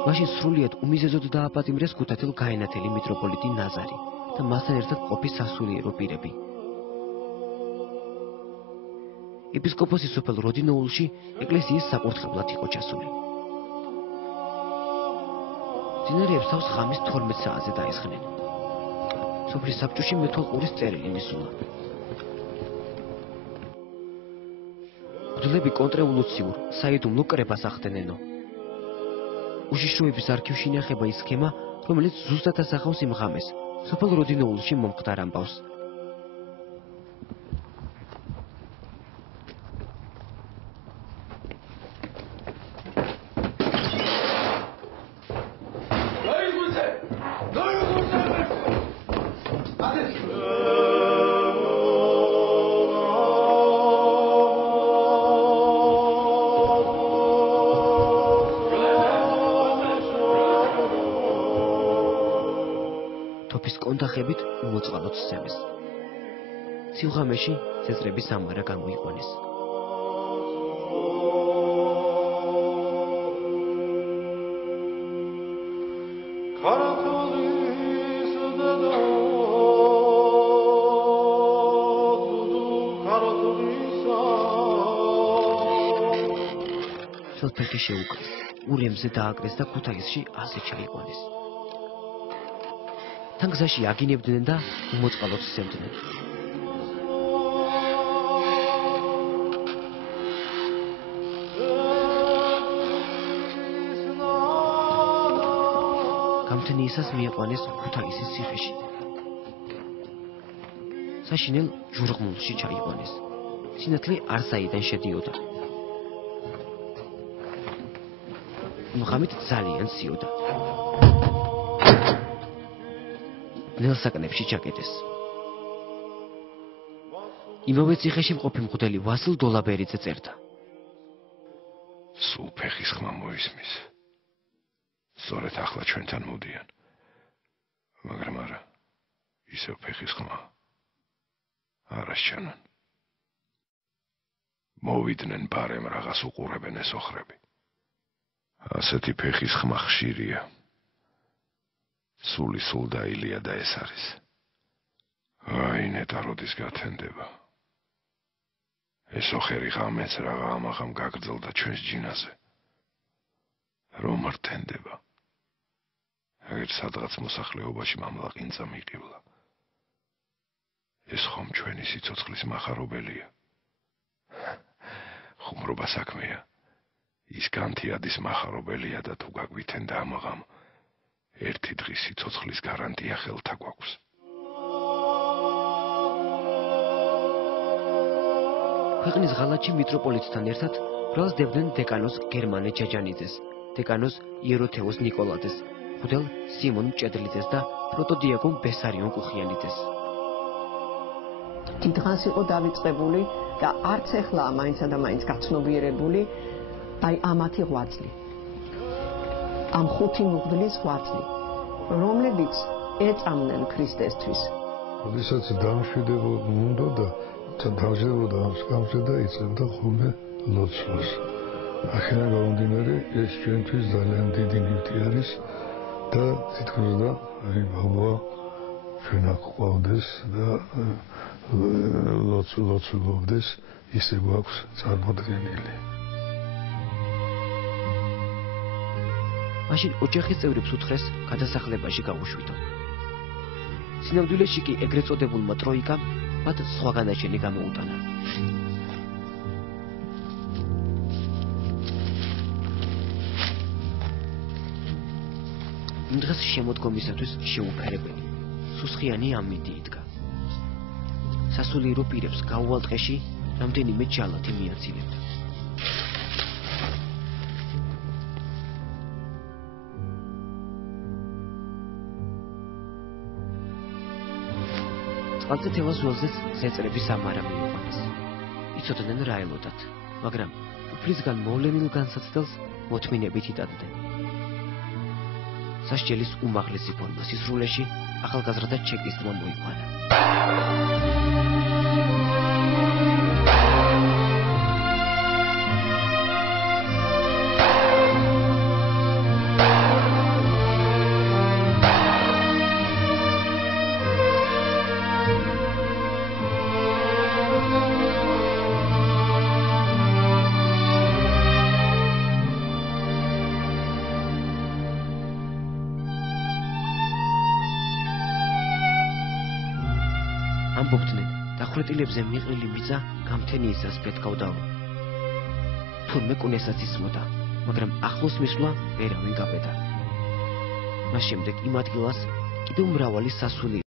მაშინ სრულიად უმიზეზოდ დააპატიმრეს ქუთათელ გაენათელი მიტროპოლიტი ნაზარი და მასთან ერთად ყოფი სასულიერო პირები. ეპისკოპოსი სოფელ როდინოულში ეკლესიის საკურთხევლად იყო ჩასული. მდინარეებს თავს ღამის 12 საათზე დაესხნენ. სოფლის საბჭოში მეთვალყურის წერილი მისულა. მღვდლები კონტრევოლუციურ საიდუმლო კრებას ახდენენო. უშიშროების არქივში ინახება ის სქემა, რომელიც ზუსტად ასახავს იმ ღამეს, სოფელ როდინოულში მომხდარ ამბავს. კონდახებით უმოწყალოდ სცემეს. სილღამეში წესრების ამარა გამოიყვანეს. სოფელში შეუკლეს, ურემზე დააკრეს და ქუთაისში ასე ჩაიყვანეს. თან გზაში აგინებდნენ და უმოწყალოდ სცემდნენ. გამთენიისას მიიყვანეს ქუთაისის ციხეში. საშინელ ჟურღმულში ჩაიყვანეს. სინათლე არსაიდან შედიოდა. მუხამედ ძალიან ციოდა. ნელსაკნებში ჩაკეტეს. იმავე ციხეში მყოფი მღვდელი ვასილ დოლაბერიძე წერდა. სულ ფეხის ხმა მოისმის. სწორედ ახლა ჩვენთან მოდიან. მაგრამ არა, ისევ ფეხის ხმა. არა შეჩანან. მოვიდნენ ბარემ რაღაც უყურებენ ეს ოხრები. ასეთი ფეხის ხმა ხშირია. სული სულ დაილია და ეს არის. აი ნეტა როდის გათენდება. ეს ოხერი ღამეს რაღა ამაღამ გაგრძელდა ჩვენს ჯინაზე. რომ რთენდება. აგერ სადღაც მოსახლეობაში მამლაყინწა მიყივლა. ეს ხომ ჩვენი სიცოცხლის მახარობელია. ხუმრობა საქმეა. ის განთიადის მახარობელია და თუ გაგვითენდა ამაღამ ერთი დღის სიცოცხლის გარანტია ხელთა გვაქვს. ქვეყნის ღალატში მიტროპოლიტთან ერთად ბრალს დებდნენ დეკანოს გერმანე ჯაჯანიძეს, დეკანოს იეროთევოს ნიკოლაძეს, მღვდელ სიმონ მჭედლიძეს და პროტოდიაკონ ბესარიონ კუხიანიძეს. დიდღანს იყო დავიწყებული და არც ეხლაა მაინცა და მაინც გაცნობიერებული აი ამათი ღვაწლი. ამ ხუთი მღვდლის ღვაწლი, რომლებიც ეწამნენ ქრისტესთვის. როდესაც დამშვიდებოდა და თავშდებოდა ამსგავსე და იწევდა ხოლმე ლოცვას. ახლა გამომდინარე ეს ჩვენთვის ძალიან დიდი ნივთი არის და თითქოს და აი ბაბა ჩვენ აქ ყავდეს და ლოცულობდეს ისე გვაქვს წარმოდგენილი. მაშინ ოჯახის წევრებს უთხრეს გადასახლებაში გაუშვიდო. სინამდვილეში კი ეგრეთ წოდებულმა ტროიკამ მათ სხვა განაჩენი გამოუტანა. იმ დღეს შემოდგომისათვის შეუფერებელი, სუსხიანი ამინდი იდგა. სასულიერო პირებს გაუვალ დღეში რამდენიმე ჯალათი მიაცილებდა. წყალწითელას ველზეც ზეწრების ამარა მიიყვანეს. იცოდნენ რა ელოდათ, მაგრამ უფლისგან მოვლენილ განსაცდელს მოთმინებით იტანდნენ. სასჯელის უმაღლესი ფორმა სისრულეში ახალგაზრდა ჩეკისტმა მოიყვანა. ამბობდნენ, დახვრეტილებზე მიყრილი მიწა გამთენიისას ფეთქავდაო. თურმე კუნესაც ისმოდა, მაგრამ ახლოს მისვლა ვერავინ გაბედა. მას შემდეგ იმ ადგილას კიდევ მრავალი სასული